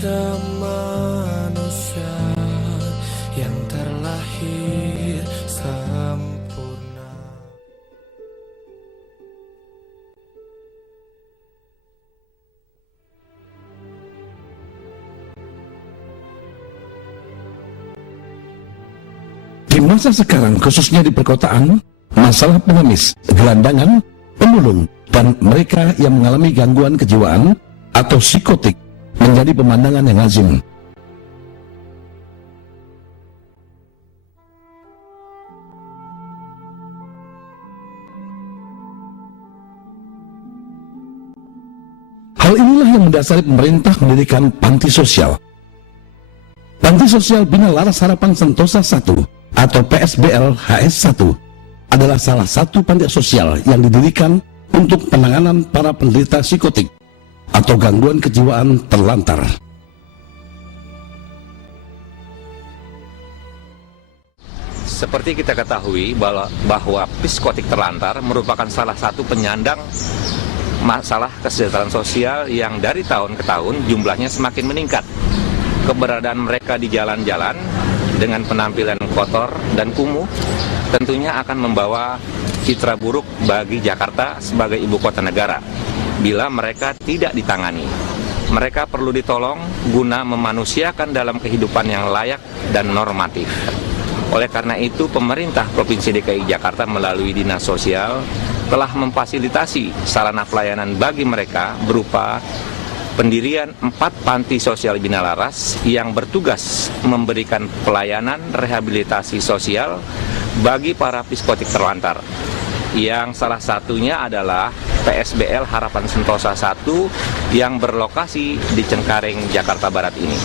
pada manusia yang terlahir sempurna. Di masa sekarang, khususnya di perkotaan, masalah pengemis, gelandangan, pemulung, dan mereka yang mengalami gangguan kejiwaan atau psikotik menjadi pemandangan yang lazim. Hal inilah yang mendasari pemerintah mendirikan panti sosial. Panti Sosial Bina Laras Harapan Sentosa 1 atau PSBL HS 1 adalah salah satu panti sosial yang didirikan untuk penanganan para penderita psikotik atau gangguan kejiwaan terlantar. Seperti kita ketahui bahwa psikotik terlantar merupakan salah satu penyandang masalah kesejahteraan sosial yang dari tahun ke tahun jumlahnya semakin meningkat. Keberadaan mereka di jalan-jalan dengan penampilan kotor dan kumuh tentunya akan membawa citra buruk bagi Jakarta sebagai ibu kota negara bila mereka tidak ditangani. Mereka perlu ditolong guna memanusiakan dalam kehidupan yang layak dan normatif. Oleh karena itu, pemerintah Provinsi DKI Jakarta melalui Dinas Sosial telah memfasilitasi sarana pelayanan bagi mereka berupa pendirian 4 panti sosial Bina Laras yang bertugas memberikan pelayanan rehabilitasi sosial bagi para psikotik terlantar, yang salah satunya adalah PSBL Harapan Sentosa 1 yang berlokasi di Cengkareng, Jakarta Barat ini.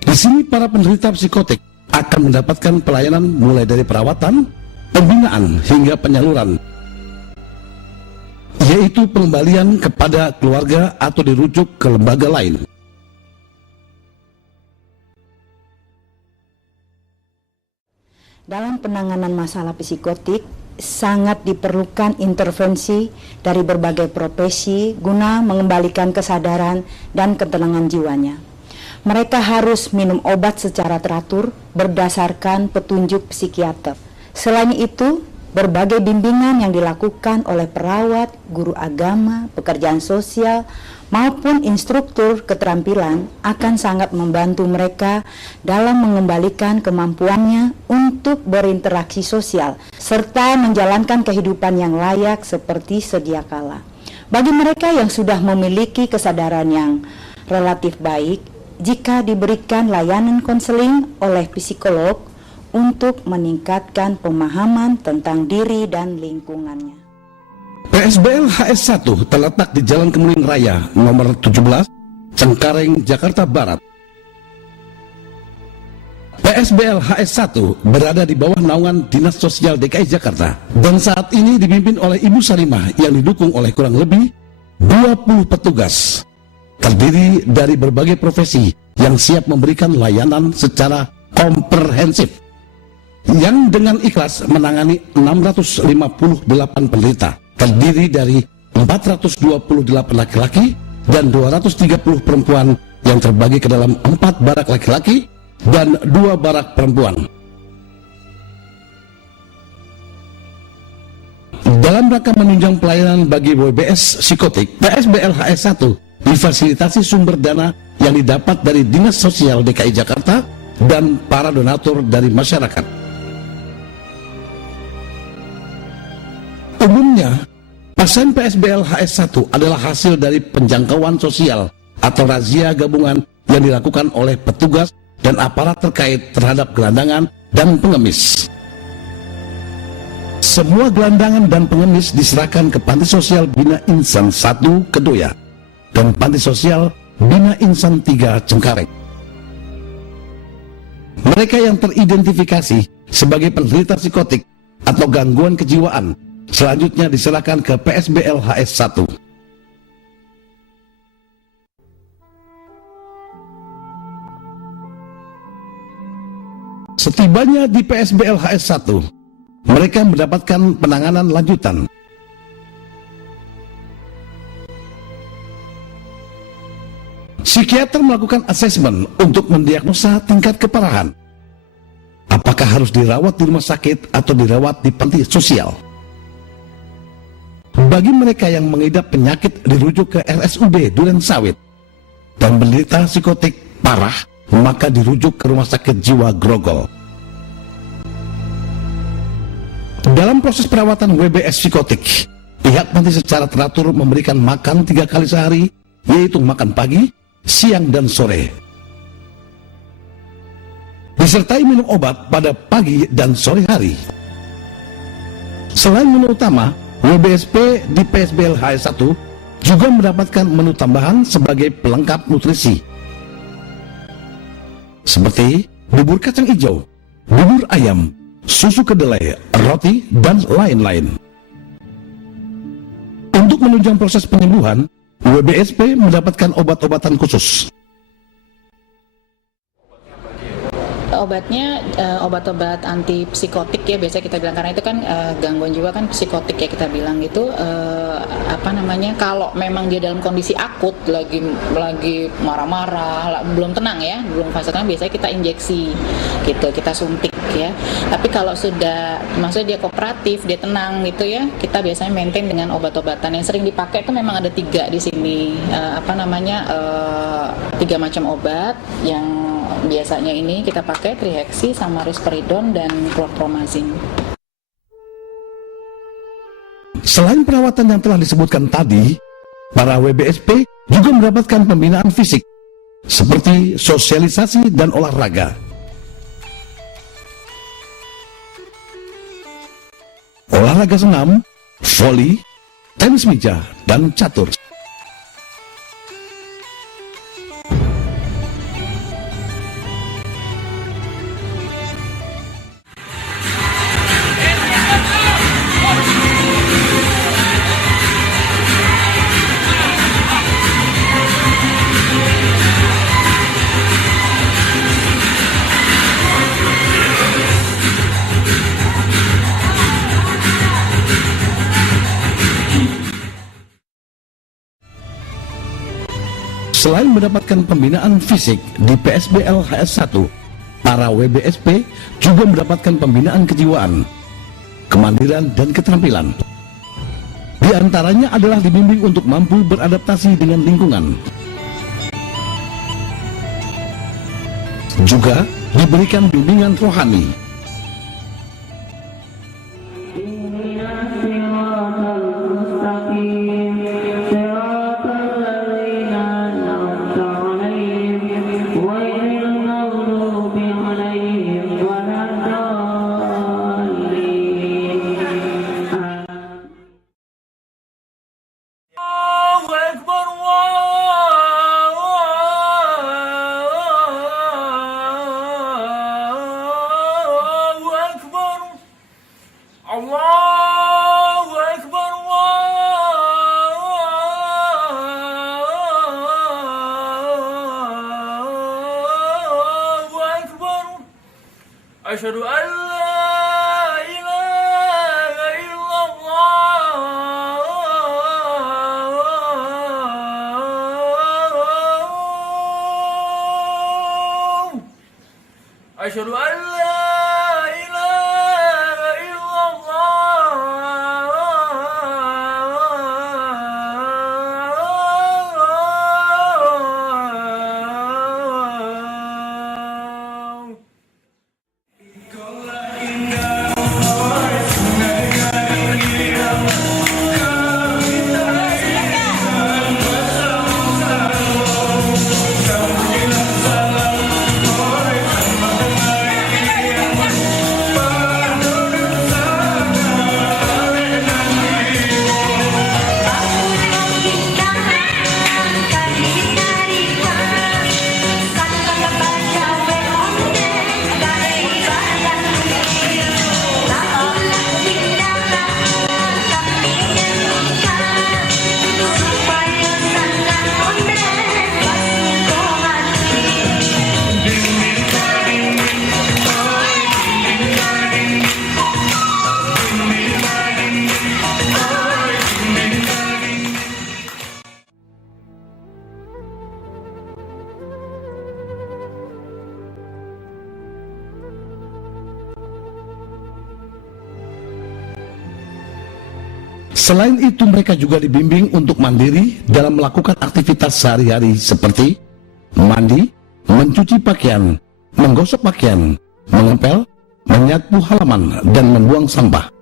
Di sini para penderita psikotik akan mendapatkan pelayanan mulai dari perawatan, pembinaan hingga penyaluran, yaitu pengembalian kepada keluarga atau dirujuk ke lembaga lain. Dalam penanganan masalah psikotik, sangat diperlukan intervensi dari berbagai profesi guna mengembalikan kesadaran dan ketenangan jiwanya. Mereka harus minum obat secara teratur berdasarkan petunjuk psikiater. Selain itu, berbagai bimbingan yang dilakukan oleh perawat, guru agama, pekerjaan sosial, maupun instruktur keterampilan akan sangat membantu mereka dalam mengembalikan kemampuannya untuk berinteraksi sosial, serta menjalankan kehidupan yang layak seperti sedia kala. Bagi mereka yang sudah memiliki kesadaran yang relatif baik, jika diberikan layanan konseling oleh psikolog, untuk meningkatkan pemahaman tentang diri dan lingkungannya. PSBL HS 1 terletak di Jalan Kemuning Raya nomor 17, Cengkareng, Jakarta Barat. PSBL HS 1 berada di bawah naungan Dinas Sosial DKI Jakarta dan saat ini dipimpin oleh Ibu Salimah yang didukung oleh kurang lebih 20 petugas, terdiri dari berbagai profesi yang siap memberikan layanan secara komprehensif, yang dengan ikhlas menangani 658 penderita, terdiri dari 428 laki-laki dan 230 perempuan yang terbagi ke dalam 4 barak laki-laki dan 2 barak perempuan. Dalam rangka menunjang pelayanan bagi WBS psikotik, PSBL HS 1 difasilitasi sumber dana yang didapat dari Dinas Sosial DKI Jakarta dan para donatur dari masyarakat. Umumnya, pasien PSBL HS 1 adalah hasil dari penjangkauan sosial atau razia gabungan yang dilakukan oleh petugas dan aparat terkait terhadap gelandangan dan pengemis. Semua gelandangan dan pengemis diserahkan ke Panti Sosial Bina Insan 1 Kedoya dan Panti Sosial Bina Insan 3 Cengkareng. Mereka yang teridentifikasi sebagai penderita psikotik atau gangguan kejiwaan selanjutnya diserahkan ke PSBL HS 1. Setibanya di PSBL HS 1, mereka mendapatkan penanganan lanjutan. Psikiater melakukan asesmen untuk mendiagnosa tingkat keparahan. Apakah harus dirawat di rumah sakit atau dirawat di panti sosial? Bagi mereka yang mengidap penyakit dirujuk ke RSUD Duren Sawit dan menderita psikotik parah, maka dirujuk ke rumah sakit jiwa Grogol. Dalam proses perawatan WBS psikotik, pihak panti secara teratur memberikan makan 3 kali sehari, yaitu makan pagi, siang, dan sore. Disertai minum obat pada pagi dan sore hari. Selain menu utama, WBSP di PSBL HS1 juga mendapatkan menu tambahan sebagai pelengkap nutrisi, seperti bubur kacang hijau, bubur ayam, susu kedelai, roti, dan lain-lain. Untuk menunjang proses penyembuhan, WBSP mendapatkan obat-obatan khusus. Obatnya obat-obat anti psikotik ya, biasa kita bilang, karena itu kan gangguan jiwa kan psikotik ya kita bilang gitu. Kalau memang dia dalam kondisi akut, lagi marah-marah, belum tenang ya, belum fase tenang, biasanya kita injeksi gitu, kita suntik ya. Tapi kalau sudah, maksudnya dia kooperatif, dia tenang gitu ya, kita biasanya maintain dengan obat-obatan yang sering dipakai. Itu memang ada 3 di sini, 3 macam obat yang biasanya ini kita pakai, Triheksi sama risperidon dan chlorpromazine. Selain perawatan yang telah disebutkan tadi, para WBSP juga mendapatkan pembinaan fisik seperti sosialisasi dan olahraga. Olahraga senam, voli, tenis meja, dan catur. Selain mendapatkan pembinaan fisik di PSBL HS1, para WBSP juga mendapatkan pembinaan kejiwaan, kemandirian, dan keterampilan. Di antaranya adalah dibimbing untuk mampu beradaptasi dengan lingkungan. Juga diberikan bimbingan rohani. Asyhadu an la ilaha illallah. Asyhadu an la ilaha illallah. Selain itu, mereka juga dibimbing untuk mandiri dalam melakukan aktivitas sehari-hari seperti mandi, mencuci pakaian, menggosok pakaian, mengepel, menyapu halaman, dan membuang sampah.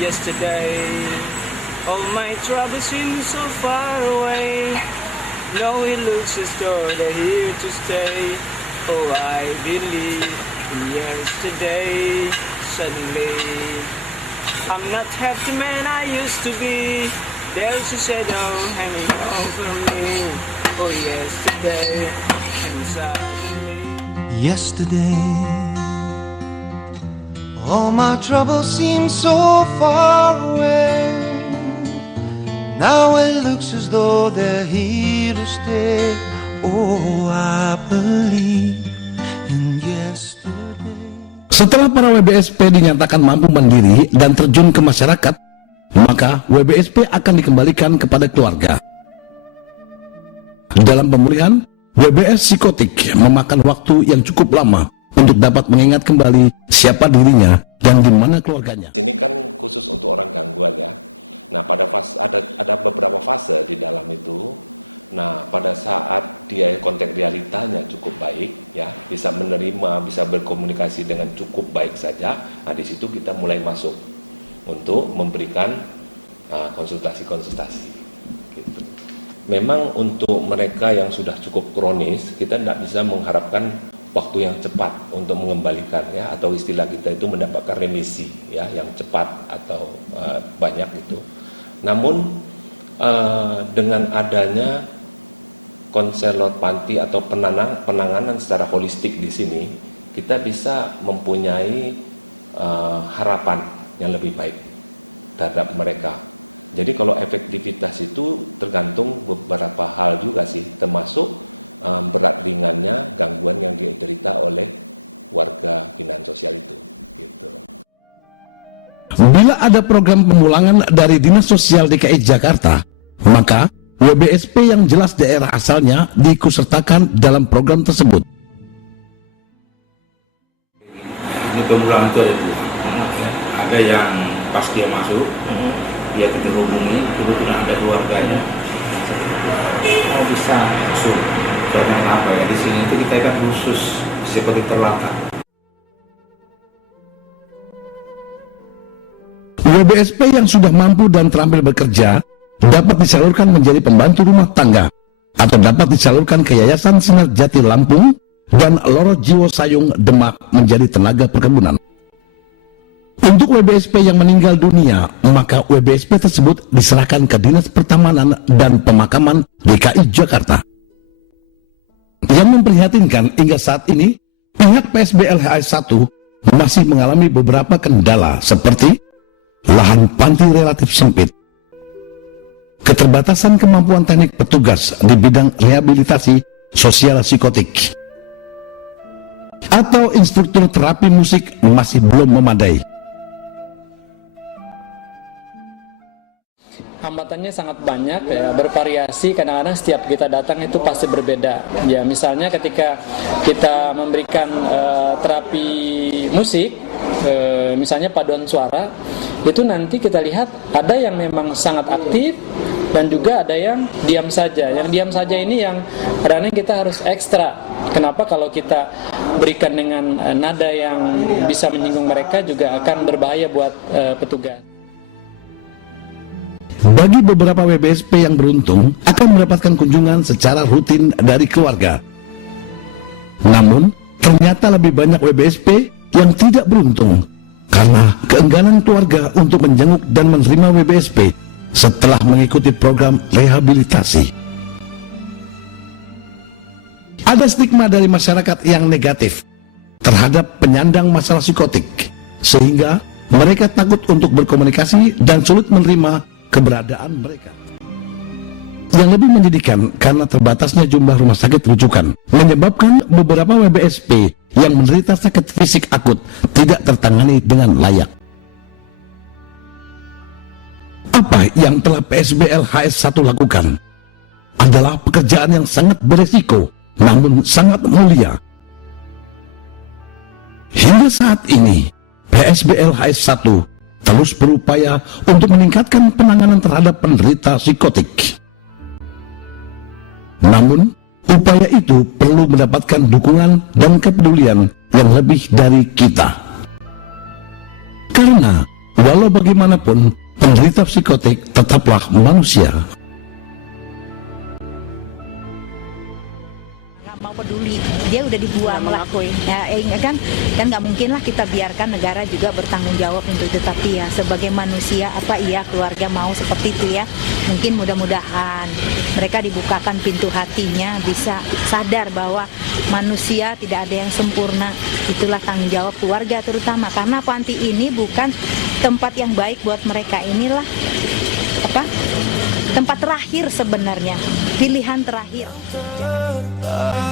Yesterday, all my troubles seem so far away. Now it looks as though they're here to stay. Oh, I believe in yesterday. Suddenly, I'm not half the man I used to be. There's a shadow hanging over me. Oh, yesterday, and suddenly. Yesterday, all my troubles seem so far away. Now it looks as though they're here to stay. Oh, I believe in yesterday. Setelah para WBSP dinyatakan mampu mandiri dan terjun ke masyarakat, maka WBSP akan dikembalikan kepada keluarga. Dalam pemulihan, WBS psikotik memakan waktu yang cukup lama untuk dapat mengingat kembali siapa dirinya dan di mana keluarganya. Ini kan khusus untuk orang gangguan ya. Nah, pada fase ada beberapa fase di dalam itu. Nah, pada saat dia konteks realitanya cukup baik ya, bisa menerima, bisa berkomunikasi dengan cukup baik saja. Nah, di situ kita mulai masuk untuk memberikan konsultasi-konsultasi gitu. Memang untuk mereka yang sudah cukup kronis, kita tidak bisa mengharapkan waktu yang cepat untuk mengembalikan ya, atau istilah kita itu mendapatkan remisi ya, yang cepat atau banyak itu. Namun dengan adanya konselor panti atau penanganan secara holistik di sini, kita bisa mempunyai harapan yang lebih baik terhadap mereka. Jadi kalau efektivitas itu tergantung beberapa hal juga sih, termasuk berat ringannya gangguan yang diderita oleh warga binaan sosial itu gitu. Bila ada program pemulangan dari Dinas Sosial DKI Jakarta, maka WBSP yang jelas daerah asalnya diikutsertakan dalam program tersebut. Ini pemulangan itu ada dua. Ada yang pas dia masuk, dia kita hubungi, kebetulan ada keluarganya, oh bisa masuk. Soalnya kenapa ya, di sini itu kita kan khusus seperti terlantar. WBSP yang sudah mampu dan terampil bekerja dapat disalurkan menjadi pembantu rumah tangga atau dapat disalurkan ke Yayasan Sinar Jati Lampung dan Loro Jiwo Sayung Demak menjadi tenaga perkebunan. Untuk WBSP yang meninggal dunia, maka WBSP tersebut diserahkan ke Dinas Pertamanan dan Pemakaman DKI Jakarta. Yang memprihatinkan, hingga saat ini pihak PSBLHI 1 masih mengalami beberapa kendala seperti lahan panti relatif sempit, keterbatasan kemampuan teknik petugas di bidang rehabilitasi sosial psikotik, atau instruktur terapi musik masih belum memadai. Hambatannya sangat banyak ya, bervariasi, kadang-kadang setiap kita datang itu pasti berbeda. Ya, misalnya ketika kita memberikan terapi musik, misalnya paduan suara, itu nanti kita lihat ada yang memang sangat aktif dan juga ada yang diam saja. Yang diam saja ini yang kadang-kadang kita harus ekstra. Kenapa? Kalau kita berikan dengan nada yang bisa menyinggung mereka juga akan berbahaya buat petugas. Bagi beberapa WBSP yang beruntung akan mendapatkan kunjungan secara rutin dari keluarga. Namun, ternyata lebih banyak WBSP yang tidak beruntung karena keengganan keluarga untuk menjenguk dan menerima WBSP setelah mengikuti program rehabilitasi. Ada stigma dari masyarakat yang negatif terhadap penyandang masalah psikotik, sehingga mereka takut untuk berkomunikasi dan sulit menerima keberadaan mereka. Yang lebih menyedihkan karena terbatasnya jumlah rumah sakit rujukan menyebabkan beberapa WBSP yang menderita sakit fisik akut tidak tertangani dengan layak. Apa yang telah PSBL HS1 lakukan adalah pekerjaan yang sangat beresiko namun sangat mulia. Hingga saat ini, PSBL HS1 terus berupaya untuk meningkatkan penanganan terhadap penderita psikotik. Namun, upaya itu perlu mendapatkan dukungan dan kepedulian yang lebih dari kita. Karena, walau bagaimanapun, penderita psikotik tetaplah manusia. Mau peduli, dia udah dibuang lah, ya kan nggak mungkin lah kita biarkan negara juga bertanggung jawab untuk itu. Tapi ya sebagai manusia apa iya keluarga mau seperti itu ya, mungkin mudah-mudahan mereka dibukakan pintu hatinya, bisa sadar bahwa manusia tidak ada yang sempurna. Itulah tanggung jawab keluarga terutama, karena panti ini bukan tempat yang baik buat mereka. Inilah tempat terakhir sebenarnya, pilihan terakhir. Jangan